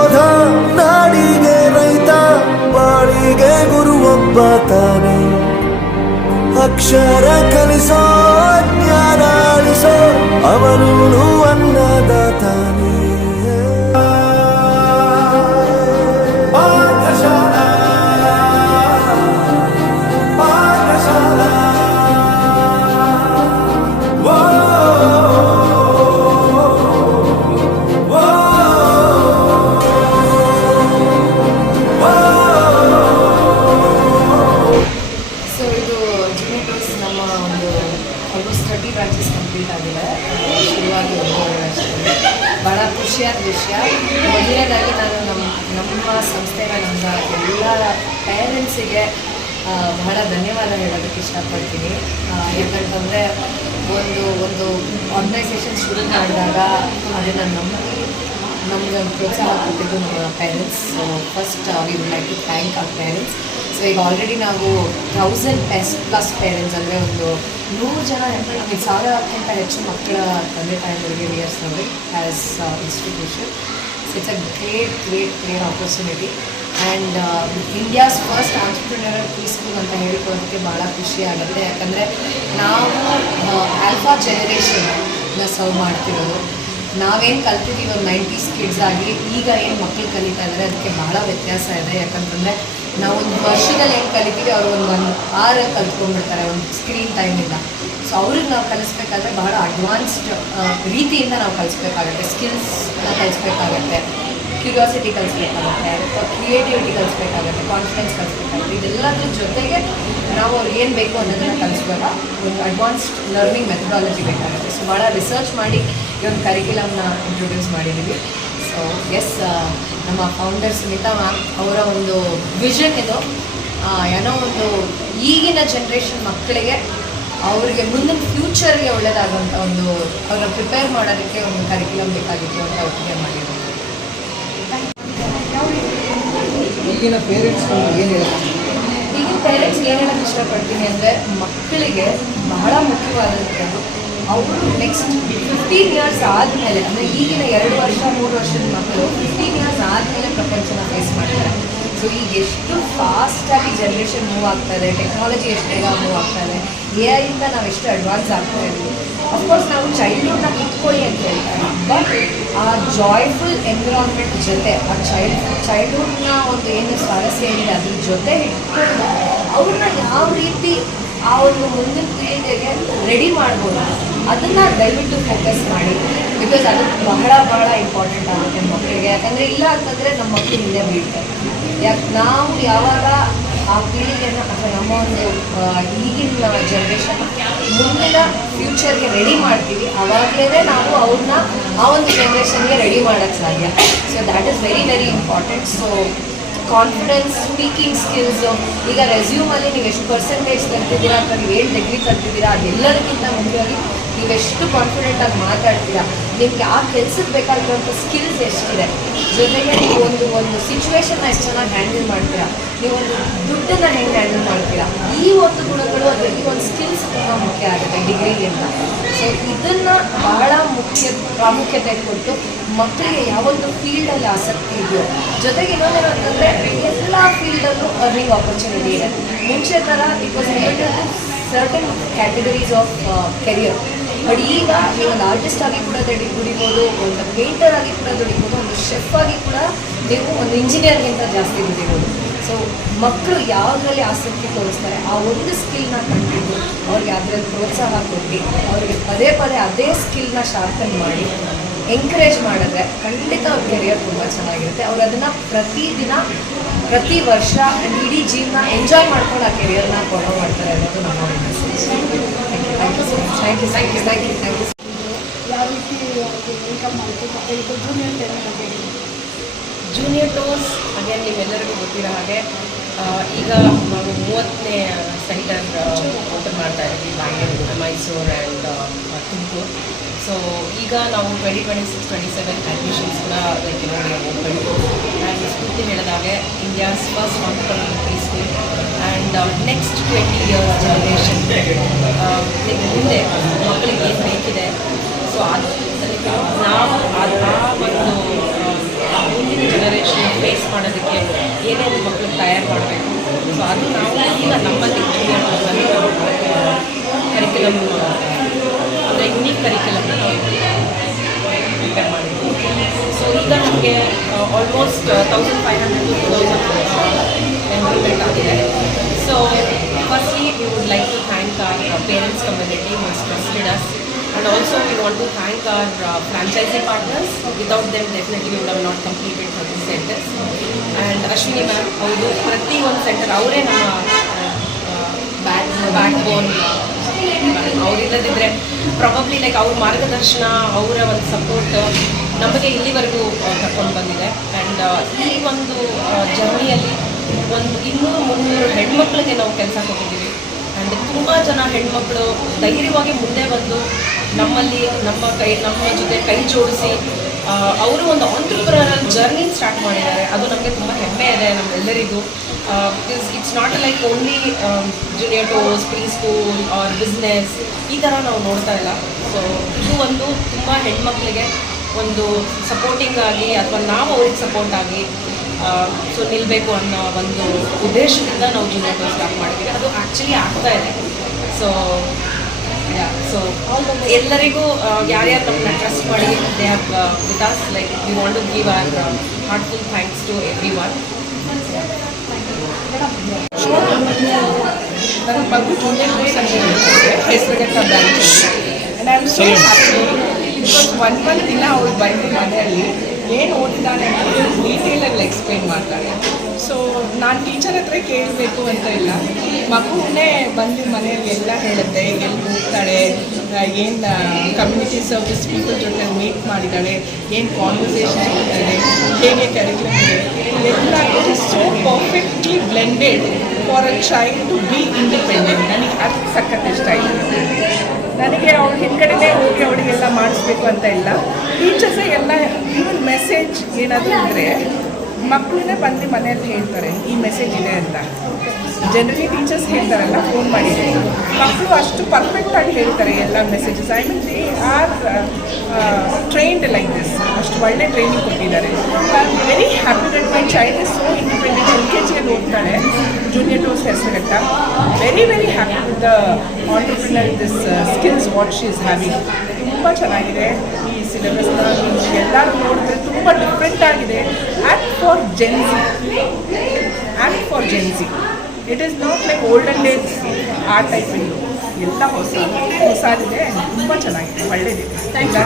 ಯೋಧ ನಾಡಿಗೆ ರೈತ ಬಾಳಿಗೆ ಗುರು ಒಬ್ಬ ತಾನೆ ಅಕ್ಷರ ಕಲಿಸೋ ಜ್ಞಾನ ಅಳಿಸೋ ಅವನು ಅನ್ನದಾತಾನೆ ಭಾಳ ಖುಷಿಯಾದ ವಿಷಯ. ಮೊದಲನೇದಾಗಿ ನಾನು ನಮ್ಮ ಸಂಸ್ಥೆಯ ನಮ್ಮ ಎಲ್ಲ ಪೇರೆಂಟ್ಸಿಗೆ ಬಹಳ ಧನ್ಯವಾದ ಹೇಳೋದಕ್ಕೆ ಇಷ್ಟಪಡ್ತೀನಿ. ಯಾಕಂತಂದರೆ ಒಂದು ಆರ್ಗನೈಸೇಷನ್ ಶುರು ಮಾಡಿದಾಗ ಅದನ್ನು ನಮಗೆ ಒಂದು ಪ್ರೋತ್ಸಾಹ ಕೊಟ್ಟಿದ್ದು ನಮ್ಮ parents. So first we would like to thank our parents. So ಈಗ ಆಲ್ರೆಡಿ ನಾವು 1000+ ಪೇರೆಂಟ್ಸ್ ಅಂದರೆ ಒಂದು 100 ಜನ ನಮಗೆ 1000ಕ್ಕಿಂತ ಹೆಚ್ಚು ಮಕ್ಕಳ ತಂದೆ ತಾಯಿಗಳಿಗೆ we are serving as institution. So it's a great opportunity and India's first entrepreneurial school ಅಂತ ಹೇಳ್ಕೊಳ್ಳೋದಕ್ಕೆ ಭಾಳ ಖುಷಿ ಆಗುತ್ತೆ. ಯಾಕಂದರೆ ನಾವು ಆಲ್ಫಾ ಜನರೇಷನ್ನ ಸರ್ವ್ ಮಾಡ್ತಿರೋದು. ನಾವೇನು ಕಲ್ತಿದ್ದೀವಿ ಒಂದು 90s ಕಿಡ್ಸ್ ಆಗಿ ಈಗ ಏನು ಮಕ್ಕಳು ಕಲಿತಾ ಇದ್ದಾರೆ ಅದಕ್ಕೆ ಭಾಳ ವ್ಯತ್ಯಾಸ ಇದೆ. ಯಾಕಂತಂದರೆ ನಾವು ಒಂದು ವರ್ಷದಲ್ಲಿ ಏನು ಕಲಿತೀವಿ ಅವರು ಒಂದು 6 ಕಲ್ತ್ಕೊಂಡ್ಬಿಡ್ತಾರೆ ಒಂದು ಸ್ಕ್ರೀನ್ ಟೈಮಿಂದ. ಸೊ ಅವ್ರಿಗೆ ನಾವು ಕಲಿಸ್ಬೇಕಾದ್ರೆ ಬಹಳ ಅಡ್ವಾನ್ಸ್ಡ್ ರೀತಿಯಿಂದ ನಾವು ಕಲಿಸ್ಬೇಕಾಗತ್ತೆ. ಸ್ಕಿಲ್ಸ್ನ ಕಲಿಸ್ಬೇಕಾಗತ್ತೆ, ಕ್ಯೂರಿಯಾಸಿಟಿ ಕಲಿಸ್ಬೇಕಾಗತ್ತೆ, ಕ್ರಿಯೇಟಿವಿಟಿ ಕಲಿಸ್ಬೇಕಾಗತ್ತೆ, ಕಾನ್ಫಿಡೆನ್ಸ್ ಕಲಿಸ್ಬೇಕಾಗುತ್ತೆ. ಇದೆಲ್ಲದ್ರ ಜೊತೆಗೆ ನಾವು ಅವ್ರಿಗೆ ಏನು ಬೇಕು ಅನ್ನೋದನ್ನು ಕಲಿಸ್ಬೇಕ ಒಂದು ಅಡ್ವಾನ್ಸ್ಡ್ ಲರ್ನಿಂಗ್ ಮೆಥಡಾಲಜಿ ಬೇಕಾಗುತ್ತೆ. ಸೊ ಭಾಳ ರಿಸರ್ಚ್ ಮಾಡಿ ಈ ಒಂದು ಕರಿಕ್ಯುಲಮ್ನ ಇಂಟ್ರೊಡ್ಯೂಸ್ ಮಾಡಿದ್ದೀವಿ. ಸೊ ಎಸ್, ನಮ್ಮ ಫೌಂಡರ್ ಸುನೀತಾ ಮ್ಯಾಮ್ ಅವರ ಒಂದು ವಿಷನ್ ಇದು. ಏನೋ ಒಂದು ಈಗಿನ ಜನ್ರೇಷನ್ ಮಕ್ಕಳಿಗೆ ಅವರಿಗೆ ಮುಂದಿನ ಫ್ಯೂಚರ್ಗೆ ಒಳ್ಳೆಯದಾಗುವಂಥ ಒಂದು ಅವ್ರನ್ನ ಪ್ರಿಪೇರ್ ಮಾಡೋದಕ್ಕೆ ಒಂದು ಕರಿಕ್ಯುಲಮ್ ಬೇಕಾಗಿತ್ತು ಅಂತ ಒಟ್ಟಿಗೆ ಮಾಡಿದ್ರು. ಈಗಿನ ಪೇರೆಂಟ್ಸ್ ಏನು ಹೇಳೋಕ್ಕೆ ಇಷ್ಟಪಡ್ತೀನಿ ಅಂದರೆ ಮಕ್ಕಳಿಗೆ ಬಹಳ ಮುಖ್ಯವಾದಂಥದ್ದು ಅವರು ನೆಕ್ಸ್ಟ್ 15 ಇಯರ್ಸ್ ಆದಮೇಲೆ, ಅಂದರೆ ಈಗಿನ 2 ವರ್ಷ 3 ವರ್ಷದ ಮಕ್ಕಳು 15 ಇಯರ್ಸ್ ಆದಮೇಲೆ ಪ್ರಪಂಚನ ಫೇಸ್ ಮಾಡ್ತಾರೆ. ಸೊ ಈಗ ಎಷ್ಟು ಫಾಸ್ಟಾಗಿ ಜನ್ರೇಷನ್ ಮೂವ್ ಆಗ್ತಾ ಇದೆ, ಟೆಕ್ನಾಲಜಿ ಎಷ್ಟು ಬೇಗ ಮೂವ್ ಆಗ್ತಾ ಇದೆ, AI ನಾವು ಎಷ್ಟು ಅಡ್ವಾನ್ಸ್ ಆಗ್ತಾ ಇದ್ದೀವಿ. ಅಫ್ಕೋರ್ಸ್ ನಾವು ಚೈಲ್ಡ್ಹುಡ್ನ ಕಿತ್ಕೊಳ್ಳಿ ಅಂತ ಹೇಳ್ತಾರೆ, ಬಟ್ ಆ ಜಾಯ್ಫುಲ್ ಎನ್ವಿರಾನ್ಮೆಂಟ್ ಜೊತೆ ಆ ಚೈಲ್ಡ್ಹುಡ್ನ ಒಂದು ಏನು ಸ್ವಾರಸ್ಯ ಏನಿದೆ ಅದ್ರ ಜೊತೆ ಇಟ್ಕೊಂಡು ಅವ್ರನ್ನ ಯಾವ ರೀತಿ ಆ ಒಂದು ಮುಂದಿನ ಪೀಳಿಗೆಗೆ ರೆಡಿ ಮಾಡ್ಬೋದು ಅದನ್ನು ದಯವಿಟ್ಟು ಫೋಕಸ್ ಮಾಡಿ. ಬಿಕಾಸ್ ಅದು ಬಹಳ ಇಂಪಾರ್ಟೆಂಟ್ ಆಗುತ್ತೆ ಮಕ್ಕಳಿಗೆ. ಯಾಕಂದರೆ ಇಲ್ಲ ಅಂತಂದರೆ ನಮ್ಮ ಮಕ್ಕಳು ಹಿಂದೆ ಬೀಳ್ತಾರೆ. ನಾವು ಯಾವಾಗ ಆ ಪೀಳಿಗೆನ ಅಥವಾ ನಮ್ಮ ಒಂದು ಈಗಿನ ಜನ್ರೇಷನ್ ಮುಂದಿನ ಫ್ಯೂಚರ್ಗೆ ರೆಡಿ ಮಾಡ್ತೀವಿ, ಆವಾಗಲೇ ನಾವು ಅವ್ರನ್ನ ಆ ಒಂದು ಜನ್ರೇಷನ್ಗೆ ರೆಡಿ ಮಾಡೋಕ್ಕೆ ಸಾಧ್ಯ. So that is very important. So confidence, speaking skills, ಈಗ ರೆಸ್ಯೂಮಲ್ಲಿ ನೀವು ಎಷ್ಟು ಪರ್ಸೆಂಟೇಜ್ ಕಲ್ತಿದ್ದೀರಾ ಅಥವಾ ನೀವು 7 ಡಿಗ್ರಿ ಕಲ್ತಿದ್ದೀರಾ ಅದೆಲ್ಲದಕ್ಕಿಂತ ಮುಖ್ಯವಾಗಿ ನೀವೆಷ್ಟು ಕಾನ್ಫಿಡೆಂಟಾಗಿ ಮಾತಾಡ್ತೀರಾ, ನಿಮ್ಗೆ ಆ ಕೆಲಸಕ್ಕೆ ಬೇಕಾಗಿರುವಂಥ ಸ್ಕಿಲ್ಸ್ ಎಷ್ಟಿದೆ, ಜೊತೆಗೆ ನೀವು ಒಂದು ಸಿಚುವೇಶನ್ನ ಎಷ್ಟು ಚೆನ್ನಾಗಿ ಹ್ಯಾಂಡಲ್ ಮಾಡ್ತೀರಾ, ನೀವೊಂದು ದುಡ್ಡನ್ನು ಹೆಂಗೆ ಹ್ಯಾಂಡಲ್ ಮಾಡ್ತೀರಾ, ಈ ಒಂದು ಗುಣಗಳು ಅದರಲ್ಲಿ ಒಂದು ಸ್ಕಿಲ್ಸ್ ತುಂಬ ಮುಖ್ಯ ಆಗುತ್ತೆ ಡಿಗ್ರಿಗಿಂತ. ಸೊ ಇದನ್ನು ಬಹಳ ಪ್ರಾಮುಖ್ಯತೆ ಕೊಟ್ಟು ಮಕ್ಕಳಿಗೆ ಯಾವೊಂದು ಫೀಲ್ಡಲ್ಲಿ ಆಸಕ್ತಿ ಇದೆಯೋ, ಜೊತೆಗೆ ಇನ್ನೊಂದೇನು ಅಂತಂದರೆ ಎಲ್ಲ ಫೀಲ್ಡಲ್ಲೂ ಅರ್ನಿಂಗ್ ಆಪರ್ಚುನಿಟಿ ಇದೆ. ಮುಂಚೆ ಥರ it was limited to certain categories of career. But ಈಗ ನೀವೊಂದು ಆರ್ಟಿಸ್ಟ್ ಆಗಿ ಕೂಡ ದುಡಿಬೋದು, ಒಂದು ಪೇಂಟರ್ ಆಗಿ ಕೂಡ ದುಡಿಬೋದು, ಒಂದು ಶೆಫ್ ಆಗಿ ಕೂಡ ನೀವು ಒಂದು ಇಂಜಿನಿಯರ್ಗಿಂತ ಜಾಸ್ತಿ ದುಡಿಬೋದು. ಸೊ ಮಕ್ಕಳು ಯಾವುದರಲ್ಲಿ ಆಸಕ್ತಿ ತೋರಿಸ್ತಾರೆ ಆ ಒಂದು ಸ್ಕಿಲ್ನ ಕಂಡುಹಿಡಿದು ಅವ್ರಿಗೆ ಅದರಲ್ಲಿ ಪ್ರೋತ್ಸಾಹ ಕೊಟ್ಟು ಅವ್ರಿಗೆ ಪದೇ ಅದೇ ಸ್ಕಿಲ್ನ ಶಾರ್ಪನ್ ಮಾಡಿ ಎಂಕರೇಜ್ ಮಾಡಿದ್ರೆ ಖಂಡಿತ ಅವ್ರ ಕೆರಿಯರ್ ತುಂಬ ಚೆನ್ನಾಗಿರುತ್ತೆ. ಅವ್ರು ಅದನ್ನು ಪ್ರತಿದಿನ ಪ್ರತಿ ವರ್ಷ ಇಡೀ ಜೀವನ ಎಂಜಾಯ್ ಮಾಡ್ಕೊಂಡು ಆ ಕೆರಿಯರ್ನ ಫಾಲೋ ಮಾಡ್ತಾರೆ ಅನ್ನೋದು ನಮ್ಮ message. Thank you so much. Thank you. ಯಾವ ರೀತಿ ಇನ್ಕಮ್ ಮಾಡುತ್ತೆ ಜೂನಿಯರ್ ಟೋಸ್ ಅಗೇನ್ ನಿಮ್ಮೆಲ್ಲರಿಗೂ ಗೊತ್ತಿರೋ ಹಾಗೆ ಈಗ ನಾವು 30ನೇ ಸೆಂಟರ್ ಓಪನ್ ಮಾಡ್ತಾ ಇದ್ದೀವಿ ಬ್ಯಾಂಗ್ಳೂರು, ಮೈಸೂರು ಆ್ಯಂಡ್ ತುಮಕೂರು. ಸೊ ಈಗ ನಾವು 2026-27 ಅಡ್ಮಿಷನ್ಸ್ ಕೂಡ ಲೈಕ್ ಓಪನ್ ಆ್ಯಂಡ್ ಸ್ಫೂರ್ತಿ ಹೇಳಿದಾಗೆ India's first entrepreneur school and next 20 years generation ಮುಂದೆ ಮಕ್ಕಳಿಗೆ ಏನು ಬೇಕಿದೆ, ಸೊ ಅದು ನಾವು ಆ ಒಂದು ಮುಂದಿನ ಜನರೇಷನ್ ಮಾಡೋದಕ್ಕೆ ಏನೇನು ಮಕ್ಕಳಿಗೆ ತಯಾರು ಮಾಡಬೇಕು. ಸೊ ಅದು ನಾವು ಈಗ ನಮ್ಮಲ್ಲಿ ಕರಿಕ್ಯುಲಮ್ ಅಂದರೆ ಯುನೀಕ್ ಕರಿಕ್ಯುಲಮ್ನ ನಾವು ಪ್ರಿಪೇರ್ ಮಾಡಿದ್ದೀವಿ. ಸೊ ಈಗ ನಮಗೆ ಆಲ್ಮೋಸ್ಟ್ 1500 to 2000 ಎನ್ರೋಲ್ಮೆಂಟ್ ಆಗಿದೆ. So firstly we would like to thank our parents community who has trusted us, and also we want to thank our franchisee partners. Without them definitely we would have not completed 30 centers. And Ashwini ma'am ಅವರು ಪ್ರತಿ ಒಂದು centre ಅವರೇ ನಮ್ಮ back ಬೋನ್. ಅವರಿಲ್ಲದಿದ್ದರೆ probably like ಅವ್ರ ಮಾರ್ಗದರ್ಶನ, ಅವರ ಒಂದು support ನಮಗೆ ಇಲ್ಲಿವರೆಗೂ ಕರ್ಕೊಂಡು ಬಂದಿದೆ. ಆ್ಯಂಡ್ ಈ ಒಂದು ಜರ್ನಿಯಲ್ಲಿ ಒಂದು 200-300 ಹೆಣ್ಮಕ್ಳಿಗೆ ನಾವು ಕೆಲಸ ಕೊಟ್ಟಿದ್ದೀವಿ. ಆ್ಯಂಡ್ ತುಂಬ ಜನ ಹೆಣ್ಮಕ್ಳು ಧೈರ್ಯವಾಗಿ ಮುಂದೆ ಬಂದು ನಮ್ಮ ಜೊತೆ ಕೈ ಜೋಡಿಸಿ ಅವರು ಒಂದು ಆಂಟ್ರಪ್ರನರಲ್ ಜರ್ನಿ ಸ್ಟಾರ್ಟ್ ಮಾಡಿದ್ದಾರೆ. ಅದು ನಮಗೆ ತುಂಬ ಹೆಮ್ಮೆ ಇದೆ ನಮ್ಮೆಲ್ಲರಿಗೂ. It's not like only junior toes, pre school or business ಈ ಥರ ನಾವು ನೋಡ್ತಾ ಇಲ್ಲ. ಸೊ ಇದು ಒಂದು ತುಂಬ ಹೆಣ್ಮಕ್ಳಿಗೆ ಒಂದು ಸಪೋರ್ಟಿಂಗ್ ಆಗಿ ಅಥವಾ ನಾವು ಅವ್ರಿಗೆ ಸಪೋರ್ಟ್ ಆಗಿ ಸೊ ನಿಲ್ಲಬೇಕು ಅನ್ನೋ ಒಂದು ಉದ್ದೇಶದಿಂದ ನಾವು ಜೂನಿಯರ್ ಟೋಸ್ ಸ್ಟಾರ್ಟ್ ಮಾಡಿದ್ದೀವಿ. ಅದು ಆ್ಯಕ್ಚುಲಿ ಆಗ್ತಾ ಇದೆ. ಸೊ ಎಲ್ಲರಿಗೂ ಯಾರ್ಯಾರು ನಮ್ಮನ್ನ ಟ್ರಸ್ಟ್ ಮಾಡಿ they have with us, like we want to give our heartful thanks to everyone. ನನ್ನ ಮಗು ಜೂನಿಯರ್ ಟೋಸ್ ಅಂತ ಹೇಳ್ತಾರೆ, Hesaraghatta branch. And I am so happy because 1 month ದಿನ ಅವಳು ಬಂದು ಮನೆಯಲ್ಲಿ ಏನು ಓದಿದ್ದಾನೆ ಅಂತ ಡೀಟೇಲಾಗಿ ಎಕ್ಸ್ಪ್ಲೈನ್ ಮಾಡ್ತಾಳೆ. ಸೊ ನಾನು ಟೀಚರ್ ಹತ್ರ ಕೇಳಬೇಕು ಅಂತ ಇಲ್ಲ, ಮಗುವನ್ನೇ ಬಂದು ಮನೆಯಲ್ಲಿ ಎಲ್ಲ ಹೇಳುತ್ತೆ, ಎಲ್ಲಿ ಹೋಗ್ತಾಳೆ, ಏನು ಕಮ್ಯುನಿಟಿ ಸರ್ವಿಸ್ ಪೀಪಲ್ ಜೊತೆ ಮೀಟ್ ಮಾಡಿದ್ದಾಳೆ, ಏನು ಕಾನ್ವರ್ಸೇಷನ್ ಹೋಗ್ತಾಳೆ, ಹೇಗೆ ಕರಿಕ್ಯುಲಮ್ ಇದೆ, ಎಲ್ಲ it is so perfectly blended for a child to be independent. ನನಗೆ ಅದು ಸಖತ್ ಇಷ್ಟ ಆಯಿತು. ನನಗೆ ಅವಳು ಹಿಂದ್ಗಡೆನೇ ಹೋಗಿ ಅವಳಿಗೆಲ್ಲ ಮಾಡಿಸ್ಬೇಕು ಅಂತ ಇಲ್ಲ, ಟೀಚರ್ಸೇ ಎಲ್ಲ ಇವನ್ ಮೆಸೇಜ್ ಏನಾದರೂ ಇದ್ದರೆ ಮಕ್ಕಳನ್ನೇ ಬಂದು ಮನೆಯಲ್ಲಿ ಹೇಳ್ತಾರೆ ಈ ಮೆಸೇಜ್ ಇದೆ ಅಂತ. ಜನರಲಿ ಟೀಚರ್ಸ್ ಹೇಳ್ತಾರಲ್ಲ ಫೋನ್ ಮಾಡಿದೆ, ಮಕ್ಕಳು ಅಷ್ಟು ಪರ್ಫೆಕ್ಟಾಗಿ ಹೇಳ್ತಾರೆ ಎಲ್ಲ messages. I mean they are trained like this, ಅಷ್ಟು ಒಳ್ಳೆ ಟ್ರೈನಿಂಗ್ ಕೊಟ್ಟಿದ್ದಾರೆ. I am very happy that my child is so independent. LKGಯಲ್ಲಿ ಓದ್ತಾಳೆ, junior tots Hesaraghatta. Very very happy with the entrepreneur this skills what she is having. ತುಂಬ ಚೆನ್ನಾಗಿದೆ ಈ ಸಿಲೆಬಸ್ನ. ಎಲ್ಲರೂ ನೋಡಿದ್ರೆ ತುಂಬ ಡಿಫ್ರೆಂಟ್ ಆಗಿದೆ. And for Gen Z it is not like olden days ಆ ಟೈಪ್ ಇಲ್ಲ, ಎಲ್ಲ ಹೊಸದಿದೆ. ತುಂಬ ಚೆನ್ನಾಗಿದೆ, ಒಳ್ಳೆಯದಿದೆ. Thank you.